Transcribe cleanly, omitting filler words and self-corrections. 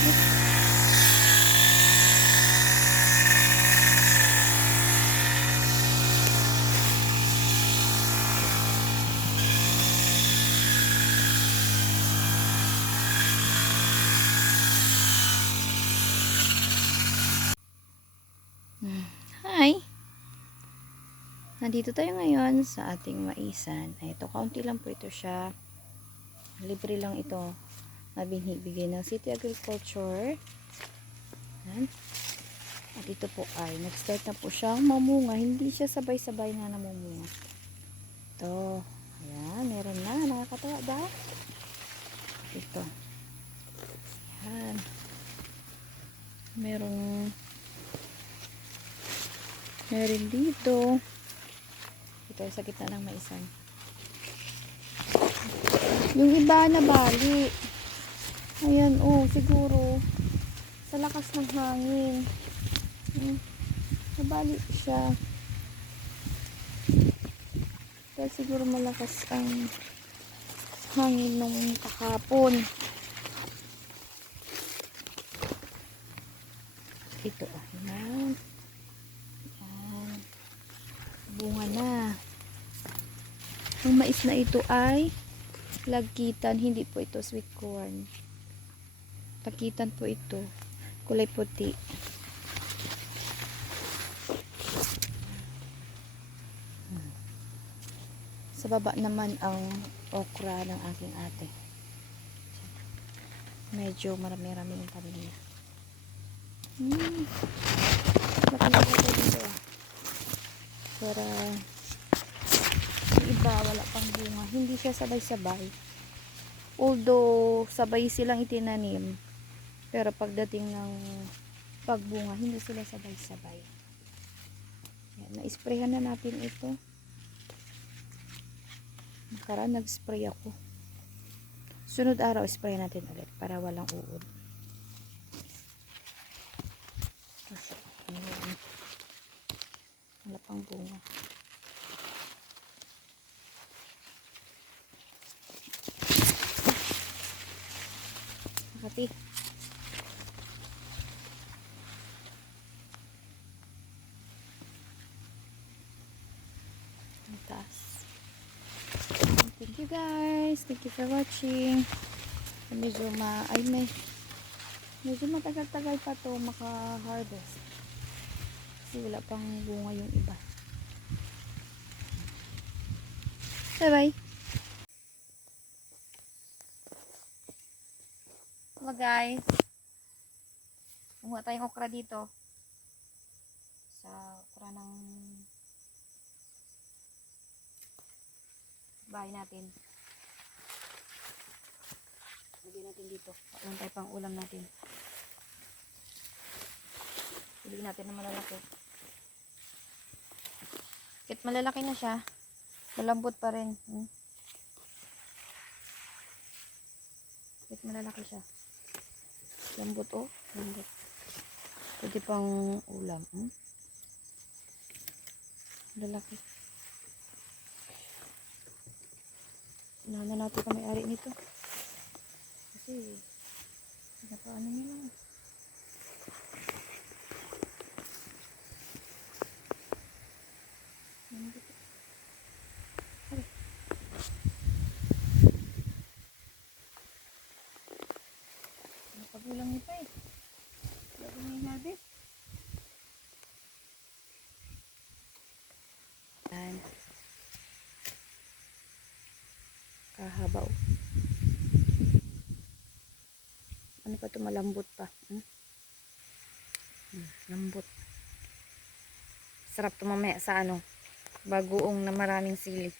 Hi! Nandito tayo ngayon sa ating maisan. Ito, kaunti lang po ito siya. Libre lang ito. Nabibigay ng City Agriculture. Yan. At ito po ay nag-start na po siyang mamunga. Hindi siya sabay-sabay na namumunga. Ito. Ayan, meron na. Nakakatawa ba? Ito. Ayan. Meron dito. Ito sa gitna ng maisan. Yung iba na bali. Ayan, oh, siguro sa lakas ng hangin. Nabali siya. Dahil siguro malakas ang hangin nung kahapon. Ito, ayan. Bunga na. Ang mais na ito ay lagkitan, hindi po ito sweet corn. Lagkitan po ito. Kulay puti. Sa baba naman ang okra ng aking ate. Medyo marami-rami yung tanim niya. Laki-laki ito dito ah. Para yung iba wala pang bunga, hindi siya sabay-sabay, although sabay silang itinanim, pero pagdating ng pagbunga hindi sila sabay-sabay. Na-sprayhan na natin ito. Nakaraan nag-spray ako, sunod araw spray natin ulit para walang uod. Kasi wala pang bunga. Makati. Ang taas. Thank you guys. Thank you for watching. Medyo matagal-tagal pa to maka-harvest. Kasi wala pang bunga yung iba. Bye-bye. Hello guys. Kumuha tayong okra dito. Sa okra ng bahay natin. Lagyan natin dito. Paano tayo pang ulam natin. Piliin natin na malalaki. Kahit malalaki na siya, malambot pa rin. Kahit malalaki siya. Lambot oh. Lambot. Pwede pang ulam. Lalaki. Inahan na natin kami ari nito. Kasi napaano niya lang. Pagulang niya pa eh. Wala ko may harvest. Yan. Kahabaw. Ano pa ito? Malambot pa. Lambot. Sarap ito mamaya sa bagoong na maraming sili.